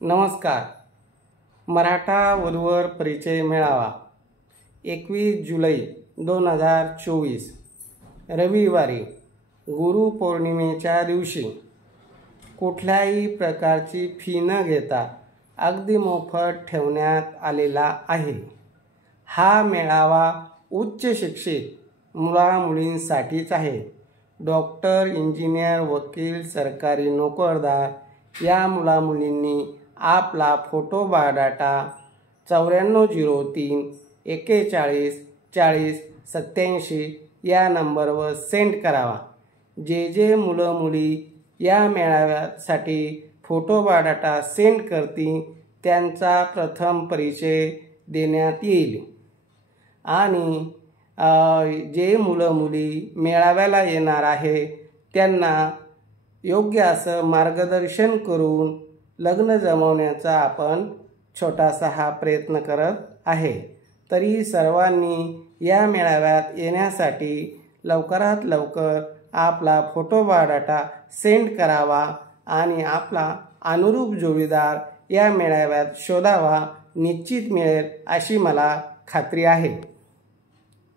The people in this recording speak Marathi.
नमस्कार. मराठा वधूवर परिचय मेळावा 21 जुलै 2024 रविवारी गुरुपौर्णिमेच्या दिवशी कुठल्याही प्रकारची फी न घेता अगदी मोफत ठेवण्यात आलेला आहे. हा मेळावा उच्च शिक्षित मुलामुलींसाठीच आहे. डॉक्टर, इंजिनियर, वकील, सरकारी नोकरदार या मुलामुलींनी आपला फोटो बायोडाटा 9403 41 40 87 या नंबरवर सेंड करावा. जे मुलं मुली या मेळाव्यासाठी फोटो बायोडाटा सेंड करतील त्यांचा प्रथम परिचय देण्यात येईल आणि जे मुलं मुली मेळाव्याला येणार आहे त्यांना योग्य असं मार्गदर्शन करून लग्न जमवण्याचा आपण छोटासा हा प्रयत्न करत आहे. तरी सर्वांनी या मेळाव्यात येण्यासाठी लवकरात लवकर आपला फोटो बायोडाटा सेंड करावा आणि आपला अनुरूप जोडीदार या मेळाव्यात शोधावा. निश्चित मिळेल अशी मला खात्री आहे.